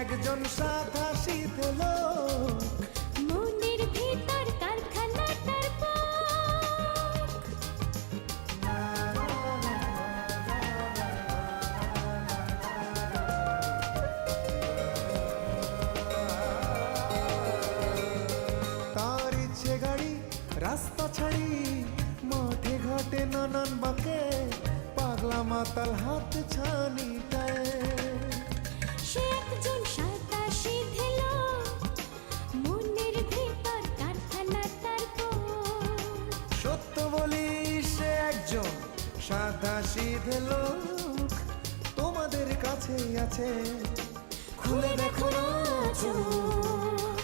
একজন সাদা শীত লোক, মনের ভিতর কারখানাটার পাক। তার ইচ্ছে গাড়ি রাস্তা ছাড়ি, মাঠে ঘাটে নানান বাঁকে, পাগলা মাতাল হাত ছানিটায়। সে একজন সাদা সিধে লোক, মনের ভিতর কারখানাটার পাক। সত্য বলি সে একজন সাদা সিধে লোক, তোমাদের কাছেই আছে, খুলে দেখো না চোখ।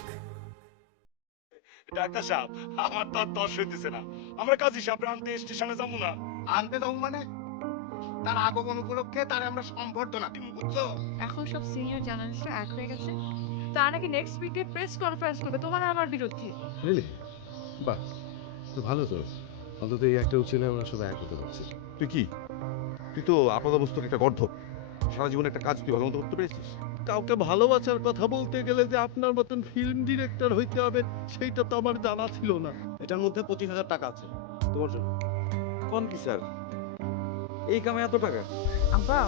ডাক্তার সাহেব, আমার তো আর তর সইতেছে না। আমরা কাজী সাহেব আনতে স্টেশনে যাবো না। আনতে দাও মানে তার আগমন উপলক্ষে তারে আমরা সম্বর্ধনা দিব, বুঝছো? এখন সব সিনিয়র জার্নালিস্টরা এক হয়ে গেছে, তারা নাকি নেক্সট উইকে প্রেস কনফারেন্স করবে তোমার আর আমার বিরুদ্ধে। রিয়েলি? বাহ, তো ভালো তো। অন্তত এই একটা উচিলে আমরা সবাই এক হতে পারছি। তুই তো আপাতবস্তুর একটা গর্ধব। সারা জীবনে একটা কাজ তুই ভালো মতো করতে পেরেছিস? কাউকে ভালোবাসার কথা বলতে গেলে যে আপনার মতন ফিল্ম ডিরেক্টর হইতে হবে সেইটা তো আমার জানা ছিল না। এটার মধ্যে 25,000 টাকা আছে তোমার জন্য। কোন কি স্যার, এই কামে এত টাকা? আব্বা,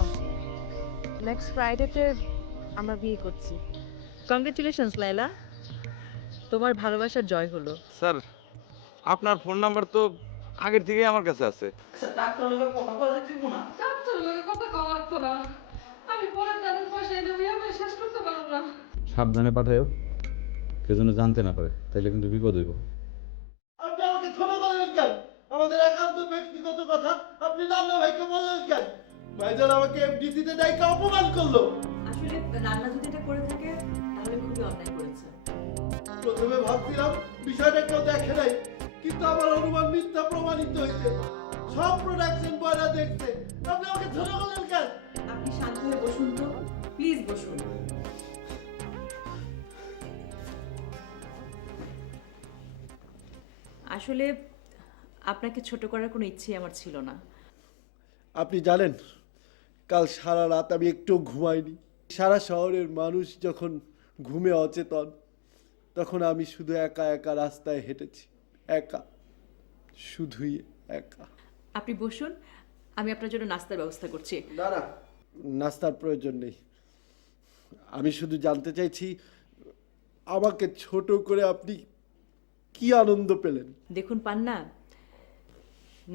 নেক্সট ফ্রাইডেতে আমরা বিয়ে করছি। কংগ্রেচুলেশনস লাইলা, তোমার ভালোবাসার জয় হলো। স্যার, আপনার ফোন নাম্বার তো আগের থেকেই আমার কাছে আছে। ডাক্তারের লগে কথা কওয়া লাগতো না, আমি পরের টাকার পয়সা এনে আমি শেষ করতে পারবো না। সাবধানে পাঠায়ও, কেউ যেন জানতে না পারে, তাইলে কিন্তু বিপদ হইব। আপনি আমাকে ক্ষমা করলেন কেন? আমাদের একান্ত ব্যক্তিগত কথা আপনি রান্না ভাইকে বললেন কেন? ভাইজান আমাকে এফডিসিতে ডাইকা অপমান করলো। আসলে রান্না যদি এটা করে থাকে তাহলে খুবই অন্যায় করেছে। প্রথমে ভাবছিলাম বিষয়টা কেউ দেখে নাই, কিন্তু আমার অনুমান মিথ্যা প্রমাণিত হয়েছে। সব প্রোডাকশন বয়রা দেখছে। আপনি আমাকে ধরে বললেন কেন? আপনি শান্ত হয়ে বসুন তো, প্লিজ বসুন। আসলে আপনাকে ছোট করার কোনো ইচ্ছে আমার ছিল না। আপনি জানেন, কাল সারা রাত আমি একটু ঘুমাইনি। সারা শহরের মানুষ যখন ঘুমে অচেতন, তখন আমি শুধু একা একা রাস্তায় হেঁটেছি। একা, শুধুই একা। আপনি বসুন, আমি আপনার জন্য নাস্তার ব্যবস্থা করছি। না না, নাস্তার প্রয়োজন নেই। আমি শুধু জানতে চাইছি, আমাকে ছোট করে আপনি কি আনন্দ পেলেন? দেখুন পান্না,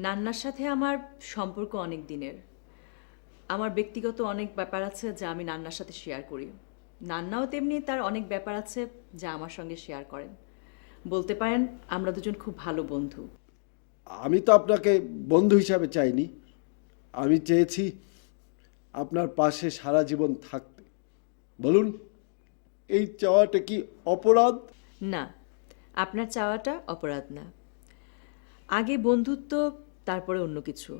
নান্নার সাথে আমার সম্পর্ক অনেক দিনের। আমার ব্যক্তিগত অনেক ব্যাপার আছে যা আমি নান্নার সাথে শেয়ার করি। নান্নাও তেমনি তার অনেক ব্যাপার আছে যা আমার সঙ্গে শেয়ার করেন। বলতে পারেন আমরা দুজন খুব ভালো বন্ধু। আমি তো আপনাকে বন্ধু হিসাবে চাইনি, আমি চেয়েছি আপনার পাশে সারা জীবন থাকতে। বলুন, এই চাওয়াটা কি অপরাধ? না, আপনার চাওয়াটা অপরাধ না। আগে বন্ধুত্ব, তারপরে অন্য কিছু।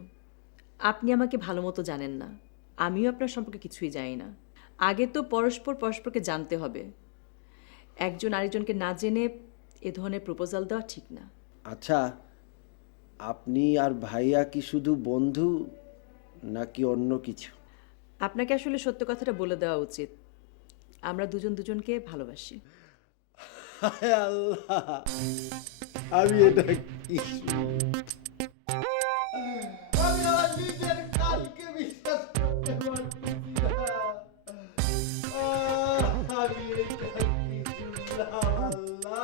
আপনি আমাকে ভালো মতো জানেন না, আমিও আপনার সম্পর্কে কিছুই জানি না। আগে তো পরস্পরকে জানতে হবে। একজন আরেকজনকে না জেনে এ ধরনের প্রপোজাল দেওয়া ঠিক না। আচ্ছা, আপনি আর ভাইয়া কি শুধু বন্ধু নাকি অন্য কিছু? আপনাকে আসলে সত্য কথাটা বলে দেওয়া উচিত। আমরা দুজন দুজনকে ভালোবাসি। হায় আল্লাহ, আমি এটা কি আমি আমার নিজের কালকে বিশ্বাস করতে পারছি না। আমি এটা কি শুনলাম আল্লাহ।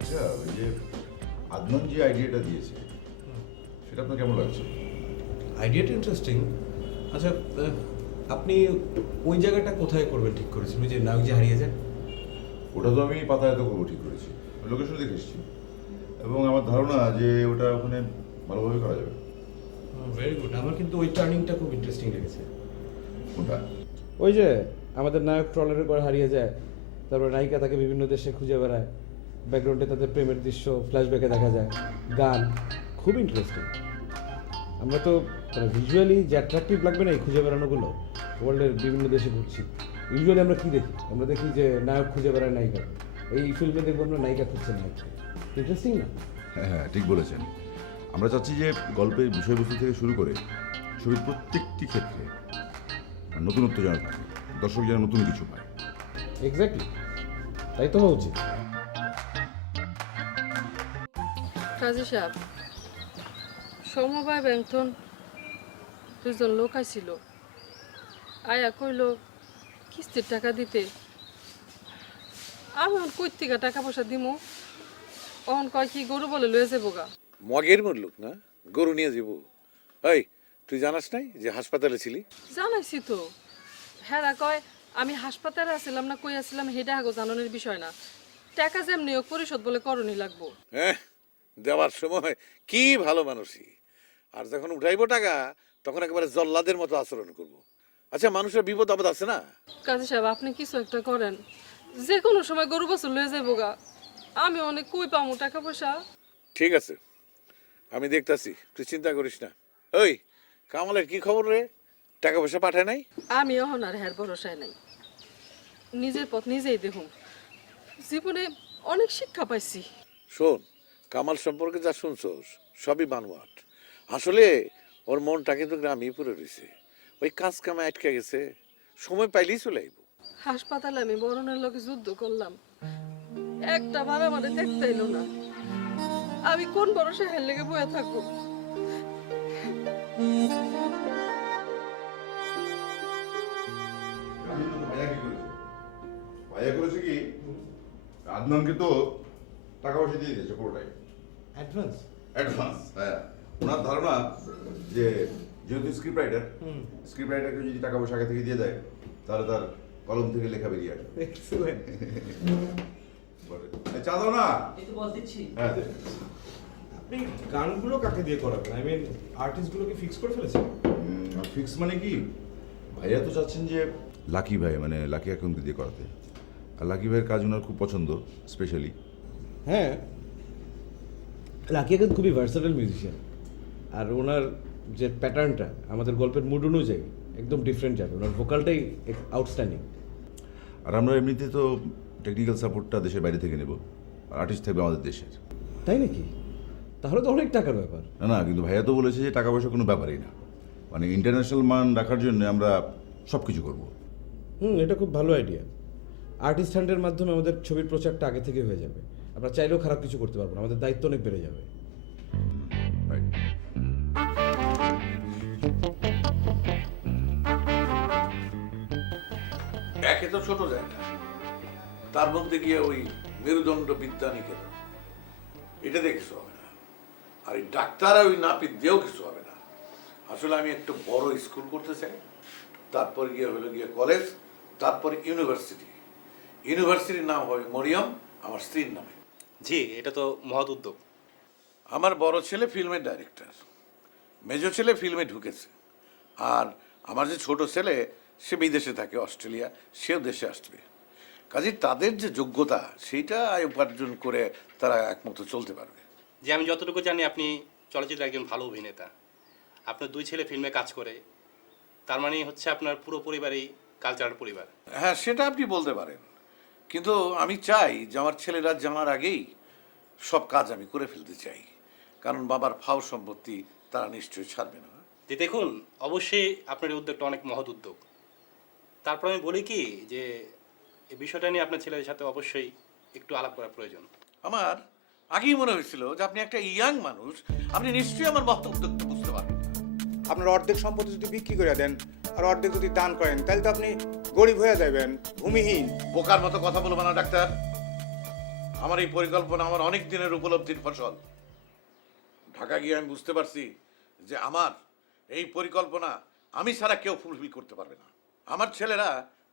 আচ্ছা, ওই যে আদনান যে আইডিয়াটা দিয়েছে সেটা আপনার কেমন লাগছে? আইডিয়াটা ইন্টারেস্টিং। আচ্ছা, আপনি ওই জায়গাটা কোথায় করবেন ঠিক করেছেন? ওই যে নায়ক যে হারিয়ে যায়, ওটা তো আমি পাতায়াতে করবো ঠিক করেছি, লোকেশন দেখে এসেছি, এবং আমার ধারণা যে ওটা ওখানে ভালোভাবে করা যাবে। Very good. আমার কিন্তু ওই টার্নিংটা খুব ইন্টারেস্টিং লেগেছে। ওটা ওই যে আমাদের নায়ক ট্রলারের পর হারিয়ে যায়, তারপর নায়িকা তাকে বিভিন্ন দেশে খুঁজে বেড়ায়, ব্যাকগ্রাউন্ডে তাদের প্রেমের দৃশ্য ফ্ল্যাশব্যাকে দেখা যায়, গান, খুব ইন্টারেস্টিং। আমরা তো ভিজুয়ালি যে অ্যাট্রাকটিভ লাগবে না এই খুঁজে বেড়ানোগুলো, ওয়ার্ল্ডের বিভিন্ন দেশে ঘুরছি, ইউজুয়ালি আমরা কি দেখি? আমরা দেখি যে নায়ক খুঁজে বেড়ায় নায়িকা। এই ফিল্মে দেখবো আমরা নায়িকা খুঁজছে নায়ক। ইন্টারেস্টিং না? হ্যাঁ হ্যাঁ ঠিক বলেছেন। আমরা চাচ্ছি যে গল্পের বিষয়বস্তু থেকে শুরু করে ছবির প্রত্যেকটি ক্ষেত্রে নতুনত্ব যেন থাকে, দর্শক যেন নতুন কিছু পায়। এক্স্যাক্টলি, তাই তো হওয়া উচিত। কাজী সাহেব, সমবায় ব্যাংকন দুজন লোক আইছিল, আয়া কইল কিস্তির টাকা দিতে। আমি কই থেকে টাকা পয়সা দিমু? অহন কয় কি গরু বলে লয়ে যাবো গা। মগের লোক না, গরু নিয়ে যাবো। এই তুই জানাস নাই যে হাসপাতালে ছিলি? জানাইছি তো। হেরা কয় আমি হাসপাতালে আছিলাম না কই আছিলাম হেডা আগো জানানোর বিষয় না, টাকা যেমনি হোক পরিশোধ বলে করণই লাগবো। হ্যাঁ, দেওয়ার সময় কি ভালো মানুষই, আর যখন উঠাইবো টাকা তখন একেবারে জল্লাদের মতো আচরণ করব। আচ্ছা, মানুষের বিপদ আপদ আছে না? কাজী সাহেব, আপনি কিছু একটা করেন, যে কোনো সময় গরু বছর লয়ে যাবো গা। আমি অনেক কই পামু টাকা পয়সা? ঠিক আছে, আমি দেখতাছি, তুই চিন্তা করিস না। ওই কামালের কি খবর রে? টাকা পয়সা পাঠায় নাই? আমি অহন আর হের ভরসায় নাই, নিজের পথ নিজেই দেখুন। জীবনে অনেক শিক্ষা পাইছি। শোন, কামাল সম্পর্কে যা শুনছস সবই বানোয়াট। আসলে ওর মনটা কিন্তু গ্রামেই পড়ে রয়েছে, ওই কাজ কামে আটকে গেছে, সময় পাইলেই চলে আইব। হাসপাতালে আমি বরণের লোকে যুদ্ধ করলাম, একটা বার আমাদের দেখতে এলো না। আমি কোন ভরসা হের লেগে বয়ে থাকবো? ভাইয়া করেছে কি, আদনানকে তো টাকা পয়সা দিয়ে দিয়েছে পুরোটাই অ্যাডভান্স? অ্যাডভান্স। হ্যাঁ, ওনার ধারণা যে যেহেতু স্ক্রিপ্ট রাইটারকে যদি টাকা পয়সা আগে থেকে দিয়ে দেয় তাহলে তার কলম থেকে লেখা বেরিয়ে আসবে। এক্সেলেন্ট। চা দাও না? এই তো বস দিচ্ছি। হ্যাঁ। আপনি গানগুলো কাকে দিয়ে করাবেন? আই মিন আর্টিস্টগুলোকে ফিক্স করে ফেলেছেন? ফিক্স মানে কি, ভাইয়া তো চাচ্ছেন যে লাকি ভাই মানে লাকি আকাউন্ট দিয়ে করাতে, আর লাকি ভাইয়ের কাজ ওনার খুব পছন্দ স্পেশালি। হ্যাঁ, লাকি এখন খুবই ভার্সাটাইল মিউজিশিয়ান, আর ওনার যে প্যাটার্নটা আমাদের গল্পের মুড অনুযায়ী একদম ডিফারেন্ট যাবে। ওনার ভোকালটাই আউটস্ট্যান্ডিং। আর আমরা এমনিতে তো টেকনিক্যাল সাপোর্টটা দেশের বাইরে থেকে নেব, আর আর্টিস্ট থাকবে আমাদের দেশের। তাই নাকি? তাহলে তো অনেক টাকার ব্যাপার। না না, কিন্তু ভাইয়া তো বলেছে যে টাকা পয়সা কোনো ব্যাপারই না, মানে ইন্টারন্যাশনাল মান রাখার জন্য আমরা সব কিছু করবো। এটা খুব ভালো আইডিয়া। আর্টিস্ট হান্টের মাধ্যমে আমাদের ছবির প্রচারটা আগে থেকে হয়ে যাবে। আমরা চাইলেও খারাপ কিছু করতে পারবো না, আমাদের দায়িত্ব অনেক বেড়ে যাবে। একে তো ছোট জায়গা, তার মধ্যে গিয়ে ওই মেরুদণ্ড বিদ্যা নিকেতন, এটা দিয়ে কিছু হবে না। আর এই ডাক্তার ওই নাপিত দিয়েও কিছু হবে না। আসলে আমি একটু বড় স্কুল করতে চাই, তারপর গিয়ে হলো গিয়ে কলেজ, তারপর ইউনিভার্সিটি। ইউনিভার্সিটির নাম হবে মরিয়ম, আমার স্ত্রীর নামে। জি, এটা তো মহৎ উদ্যোগ। আমার বড় ছেলে ফিল্মের ডাইরেক্টর, মেজো ছেলে ফিল্মে ঢুকেছে, আর আমার যে ছোট ছেলে সে বিদেশে থাকে, অস্ট্রেলিয়া, সেও দেশে আসবে। কাজে তাদের যে যোগ্যতা সেইটা আয় উপার্জন করে তারা একমতো চলতে পারবে। যে আমি যতটুকু জানি আপনি চলচ্চিত্রে একজন ভালো অভিনেতা, আপনার দুই ছেলে ফিল্মে কাজ করে, তার মানে হচ্ছে আপনার পুরো পরিবারই কালচারাল পরিবার। হ্যাঁ, সেটা আপনি বলতে পারেন, কিন্তু আমি চাই যে আমার ছেলেরা জানার আগেই সব কাজ আমি করে ফেলতে চাই, কারণ বাবার ফাও সম্পত্তি তারা নিশ্চয়ই ছাড়বে না। যে দেখুন, অবশ্যই আপনার এই উদ্যোগটা অনেক মহৎ উদ্যোগ। তারপর আমি বলি কি যে এই বিষয়টা নিয়ে আপনার ছেলেদের সাথে অবশ্যই একটু আলাপ করা প্রয়োজন। আমার আগেই মনে হয়েছিল যে আপনি একটা ইয়াং মানুষ, আপনি নিশ্চয়ই আমার মহৎ উদ্যোগটা বুঝতে পারবেন। আপনার অর্ধেক সম্পত্তি যদি বিক্রি করে দেন আর অর্ধেক যদি দান করেন তাহলে তো আপনি গরিব হয়ে যাবেন, ভূমিহীন। বোকার মতো কথা বলবো না ডাক্তার। আমার এই পরিকল্পনা আমার অনেক দিনের উপলব্ধির ফসল। ঢাকা গিয়ে আমি বুঝতে পারছি যে আমার এই পরিকল্পনা আমি ছাড়া কেউ ফুলফিল করতে পারবে না। আমার ছেলেরা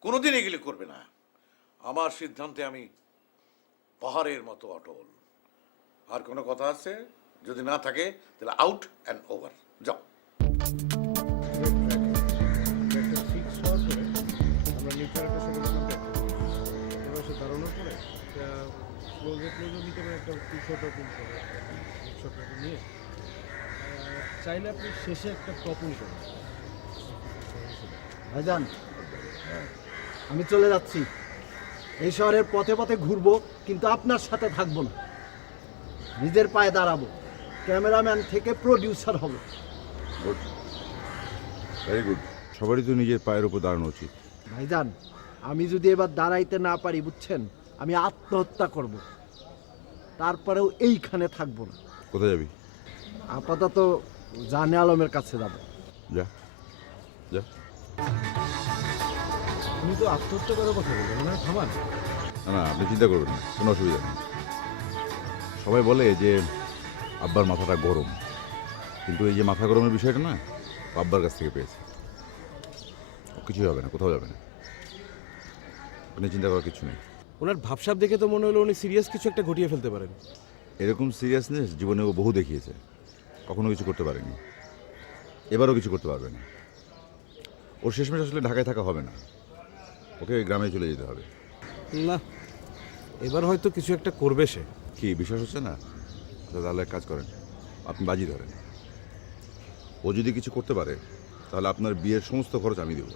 কোনোদিন এগুলি করবে না। আমার সিদ্ধান্তে আমি পাহাড়ের মতো অটল। আর কোনো কথা আছে? যদি না থাকে তাহলে আউট অ্যান্ড ওভার, যাও। ফিক্স হওয়ার পরে আমরা নিউট্রালের সাথে এবার সে দাঁড়ানোর পরে প্রজেক্ট নিতে পারে একটা ছোট নিয়ে চাইলে আপনি শেষে একটা টপিং করেন। ভাইজান, আমি চলে যাচ্ছি। এই শহরের পথে পথে ঘুরবো, কিন্তু আপনার সাথে থাকবো না। নিজের পায়ে দাঁড়াবো, ক্যামেরাম্যান থেকে প্রডিউসার হব। Good, very good. সবারই তো নিজের পায়ের উপর দাঁড়ানো উচিত। ভাইজান, আমি যদি এবার দাঁড়াইতে না পারি, বুঝছেন, আমি আত্মহত্যা করব। তারপরেও এইখানে থাকবো না। কোথায় যাবি? আপাতত জানে আলমের কাছে যাব। যা যা। উনি তো আত্মহত্যা করার কথা বলবেন না, থামান। না না, আপনি চিন্তা করবেন না, কোনো অসুবিধা নেই। সবাই বলে যে আব্বার মাথাটা গরম, কিন্তু এই যে মাথা গরমের বিষয়টা না, ও আব্বার কাছ থেকে পেয়েছে। কিছুই হবে না, কোথাও যাবে না, আপনি চিন্তা করার কিছু নেই। ওনার ভাবসাব দেখে তো মনে হলো উনি সিরিয়াস কিছু একটা ঘটিয়ে ফেলতে পারেন। এরকম সিরিয়াসনেস জীবনে ও বহু দেখিয়েছে, কখনো কিছু করতে পারেনি, এবারও কিছু করতে পারবে না। ওর শেষমেশ আসলে ঢাকায় থাকা হবে না, ওকে গ্রামে চলে যেতে হবে। না, এবার হয়তো কিছু একটা করবে সে। কি বিশ্বাস হচ্ছে না? তাহলে এক কাজ করেন, আপনি বাজি ধরেন। ও যদি কিছু করতে পারে তাহলে আপনার বিয়ের সমস্ত খরচ আমি দেবো,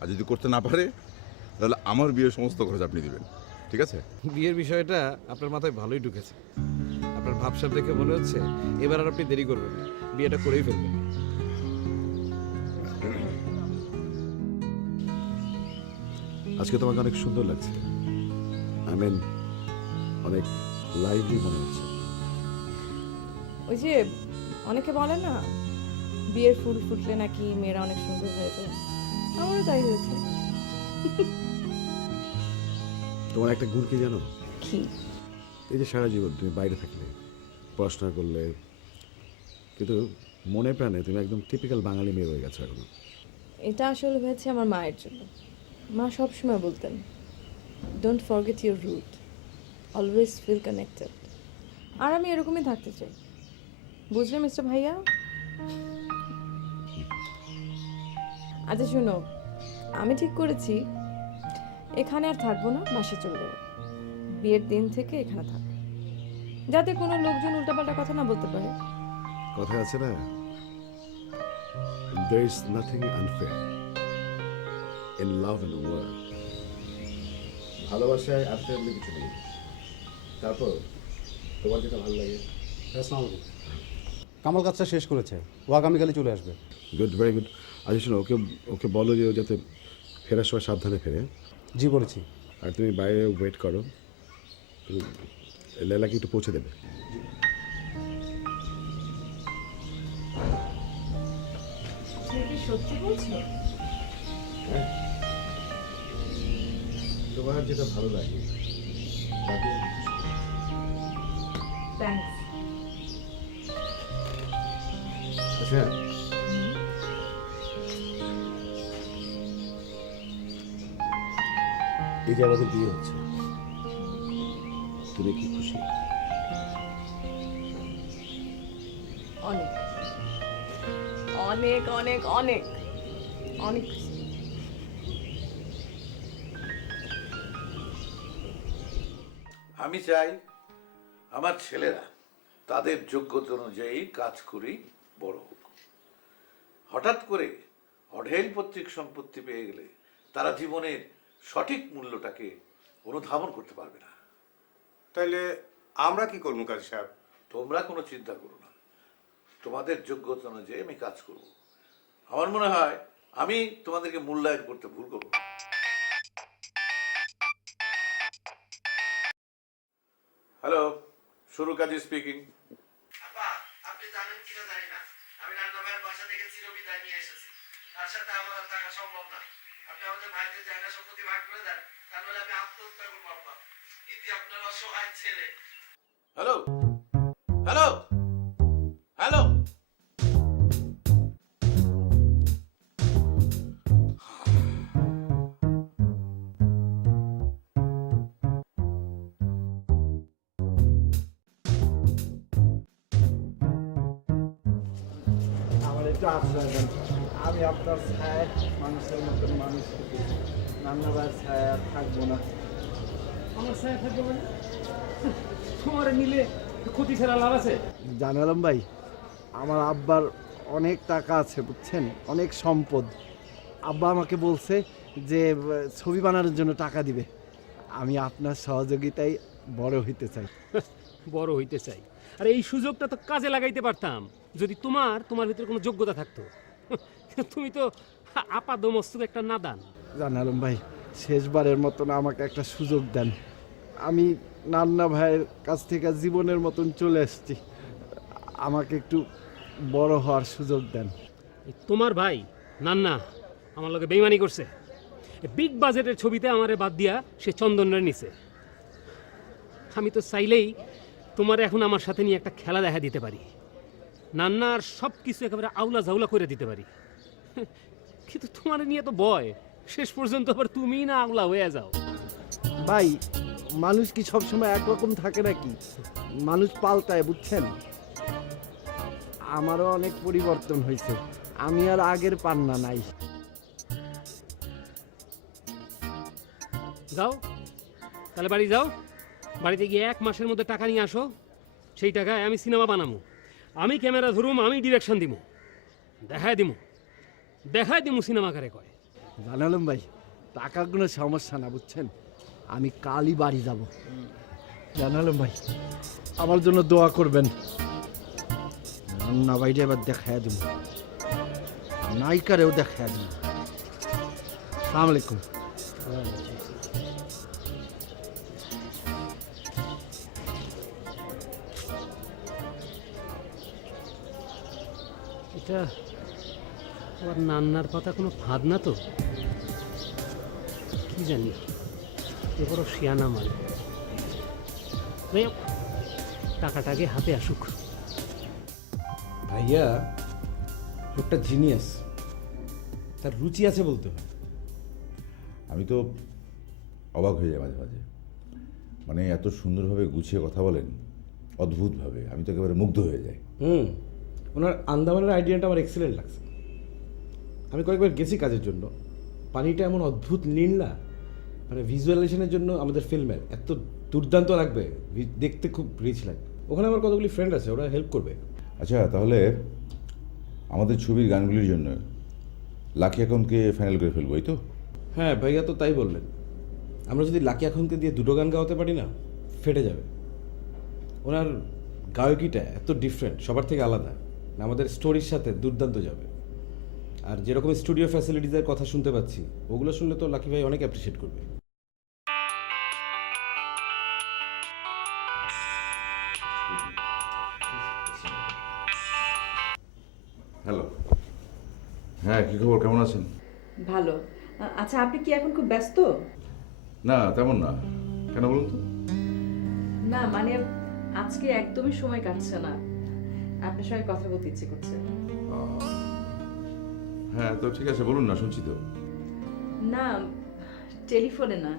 আর যদি করতে না পারে তাহলে আমার বিয়ের সমস্ত খরচ আপনি দেবেন, ঠিক আছে? বিয়ের বিষয়টা আপনার মাথায় ভালোই ঢুকেছে। আপনার ভাবসাব দেখে মনে হচ্ছে এবার আর আপনি দেরি করবেন না, বিয়েটা করেই ফেলবেন। আজকে তোমাকে অনেক সুন্দর লাগছে, আই মিন অনেক লাইভলি মনে হচ্ছে। ওই যে অনেকে বলে না, বিয়ের ফুল ফুটলে নাকি মেয়েরা অনেক সুন্দর হয়ে যায়, আমারও তাই হয়েছে। তোমার একটা গুণ কি জানো? কি? এই যে সারা জীবন তুমি বাইরে থাকলে, পড়াশোনা করলে, কিন্তু মনে প্রাণে তুমি একদম টিপিক্যাল বাঙালি মেয়ে হয়ে গেছো এখনো। এটা আসলে হয়েছে আমার মায়ের জন্য। মা সবসময় বলতেন, don't forget your root, always feel connected. আর আমি এরকমই থাকতে চাই, বুঝলে মিস্টার ভাইয়া? আচ্ছা শুনো, আমি ঠিক করেছি এখানে আর থাকবো না, বাসে চলে যাবো। বিয়ের দিন থেকে এখানে থাকবো, যাতে কোনো লোকজন উল্টাপাল্টা কথা না বলতে পারে। কথা আছে না, there is nothing unfair in love in the world. ভালোবাসায় আনফেয়ার বলে কিছু নেই। তারপর তোমার যেটা ভালো লাগে। কামাল কাজটা শেষ করেছে, ও আগামীকালই চলে আসবে। Good, very good. আচ্ছা শোনো, ওকে ওকে বলো যে ও যাতে ফেরার সময় সাবধানে ফেরে। জি বলেছি। আর তুমি বাইরে ওয়েট করো, লেলাকে একটু পৌঁছে দেবে। সত্যি বলছো? হ্যাঁ, তোমার যেটা ভালো লাগে তাতে। থ্যাঙ্কস। আচ্ছা, এই যে আমাদের বিয়ে হচ্ছে, তুমি কি খুশি? অনেক অনেক অনেক অনেক অনেক খুশি। আমি চাই আমার ছেলেরা তাদের যোগ্যতা অনুযায়ী কাজ করেই বড় হোক। হঠাৎ করে অঢেল পৈতৃক সম্পত্তি পেয়ে গেলে তারা জীবনের সঠিক মূল্যটাকে অনুধাবন করতে পারবে না। তাইলে আমরা কি করবো কাজী সাহেব? তোমরা কোনো চিন্তা করো না, তোমাদের যোগ্যতা অনুযায়ী আমি কাজ করব। আমার মনে হয় আমি তোমাদেরকে মূল্যায়ন করতে ভুল করব। হ্যালো, শুরু কাজী স্পিকিং। আপনি জানেন কিনা জানি না, আমি রান্না ভাইয়ের বাসা থেকে চিরবিদায় নিয়ে এসেছি। তার সাথে আমার আর থাকা সম্ভব না। আপনি আমাদের ভাইদের জায়গা সম্পত্তি ভাগ করে দেন, তাহলে আমি আত্মহত্যা করবো। আব্বা, ইতি আপনার অসহায় ছেলে। হ্যালো হ্যালো হ্যালো, আমার একটু আশ্রয় দেন, আমি আপনার ছায় মানুষের মতন মানুষ থেকে রান্না ভাইয়ের ছায় আর থাকবো না। আমার ছায়া থাকবে মানে তোমার নিলে ক্ষতি ছাড়া লাভ আছে? জানালাম ভাই, আমার আব্বার অনেক টাকা আছে, বুঝছেন, অনেক সম্পদ। আব্বা আমাকে বলছে যে ছবি বানানোর জন্য টাকা দিবে। আমি আপনার সহযোগিতায় বড় হইতে চাই। বড় হইতে চাই, আর এই সুযোগটা তো কাজে লাগাইতে পারতাম যদি তোমার ভিতরে কোনো যোগ্যতা থাকতো। তুমি তো আপাদমস্তক একটা নাদান। জানালাম ভাই, শেষবারের মতন আমাকে একটা সুযোগ দেন। আমি নান্না ভাইয়ের কাছ থেকে জীবনের মতন চলে এসেছি, আমাকে একটু বড় হওয়ার সুযোগ দেন। তোমার ভাই নান্না আমার লগে বেইমানি করছে। বিগ বাজেটের ছবিতে আমারে বাদ দিয়া সে চন্দনের নিছে। আমি তো চাইলেই তোমার এখন আমার সাথে নিয়ে একটা খেলা দেখা দিতে পারি, নান্নার সব কিছু একেবারে আউলা ঝাউলা করে দিতে পারি। কিন্তু তোমার নিয়ে তো ভয়, শেষ পর্যন্ত আবার তুমি না আউলা হয়ে যাও। ভাই, মানুষ কি সবসময় একরকম থাকে নাকি? মানুষ পাল্টায়, বুঝছেন? আমারও অনেক পরিবর্তন হয়েছে, আমি আর আগের পান্না নাই। যাও তাহলে বাড়ি যাও, বাড়িতে গিয়ে 1 মাসের মধ্যে টাকা নিয়ে আসো। সেই টাকায় আমি সিনেমা বানাবো, আমি ক্যামেরা ধরুম, আমি ডিরেকশন দিব, দেখায় দিমু সিনেমা কারে কয়। জানালাম ভাই, টাকার কোনো সমস্যা না, বুঝছেন? আমি কালই বাড়ি যাব। জানালাম ভাই, আমার জন্য দোয়া করবেন। রান্না বাইরে এবার দেখায় দিব, নায়িকারেও দেখায় দিব। আসসালামু আলাইকুম। এটা আবার নান্নার কথা কোনো ফাঁদ না তো? কি জানি, এ বড় শিয়ানা মানে। টাকাটা আগে হাতে আসুক। ভাইয়া লোকটা জিনিয়াস, তার রুচি আছে বলতে হয়। আমি তো অবাক হয়ে যাই মাঝে মাঝে, মানে এত সুন্দরভাবে গুছিয়ে কথা বলেন, অদ্ভুতভাবে। আমি তো একেবারে মুগ্ধ হয়ে যাই। ওনার আন্দামানের আইডিয়াটা আমার এক্সিলেন্ট লাগছে। আমি কয়েকবার গেছি কাজের জন্য, পানিটা এমন অদ্ভুত নীল না, মানে ভিজুয়ালাইজেশনের জন্য আমাদের ফিল্মের এত দুর্দান্ত লাগবে, দেখতে খুব রিচ লাগে। ওখানে আমার কতগুলি ফ্রেন্ড আছে, ওরা হেল্প করবে। আচ্ছা, তাহলে আমাদের ছবির গানগুলির জন্য লাকি অ্যাকাউন্টকে ফাইনাল করে ফেলবো, এই তো? হ্যাঁ ভাইয়া তো তাই বললেন। আমরা যদি লাকি এখনকে দিয়ে 2টো গান গাওয়াতে পারি না, ফেটে যাবে। ওনার গায়কিটা এত ডিফারেন্ট, সবার থেকে আলাদা, আমাদের স্টোরির সাথে দুর্দান্ত যাবে। আর যেরকম স্টুডিও ফ্যাসিলিটিসের কথা শুনতে পাচ্ছি, ওগুলো শুনলে তো লাকি ভাই অনেক অ্যাপ্রিসিয়েট করবে। হ্যালো, হ্যাঁ, কী খবর, কেমন আছেন? ভালো। আচ্ছা, আপনি কি এখন খুব ব্যস্ত? না, তেমন না। কেন বলুন তো? না মানে আজকে একদমই সময় কাটছে না, আপনার সঙ্গে কথা বলতে ইচ্ছে করছে। হ্যাঁ, তো ঠিক আছে, বলুন না, শুনছি তো। না, টেলিফোনে না,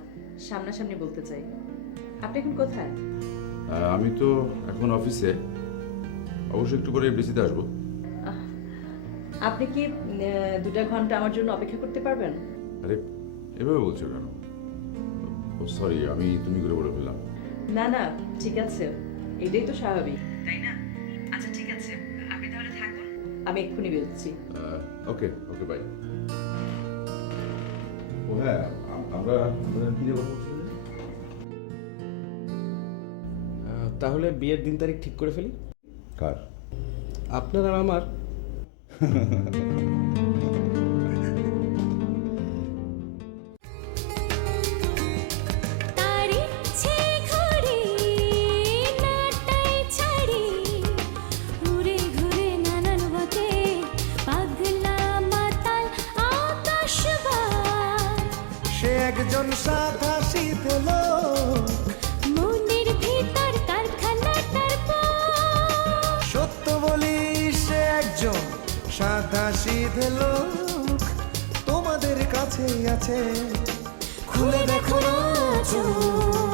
সামনাসামনি বলতে চাই। আপনি এখন কোথায়? আমি তো এখন অফিসে, অবশ্যই একটু পরে এফডিসিতে আসবো। আপনি কি 2টা ঘন্টা আমার জন্য অপেক্ষা করতে পারবেন? আরে, এভাবে বলছো কেন? ও সরি, আমি তুমি করে বলে ফেললাম। না না, ঠিক আছে, এটাই তো স্বাভাবিক, তাই না? আচ্ছা ঠিক আছে, আপনি তাহলে থাকুন, আমি এক্ষুনি বেরোচ্ছি। ওকে ওকে, বাই। ও হ্যাঁ, আমরা কি যে কথা বলছিলাম? তাহলে বিয়ের দিন তারিখ ঠিক করে ফেলি। কার? আপনার আর আমার। একজন সাদা শীতে লোক, মনের ভিতর কারখানাটার সত্য বলি সে একজন সাদা শীতে লোক, তোমাদের কাছেই আছে, খুলে দেখো না চোখ।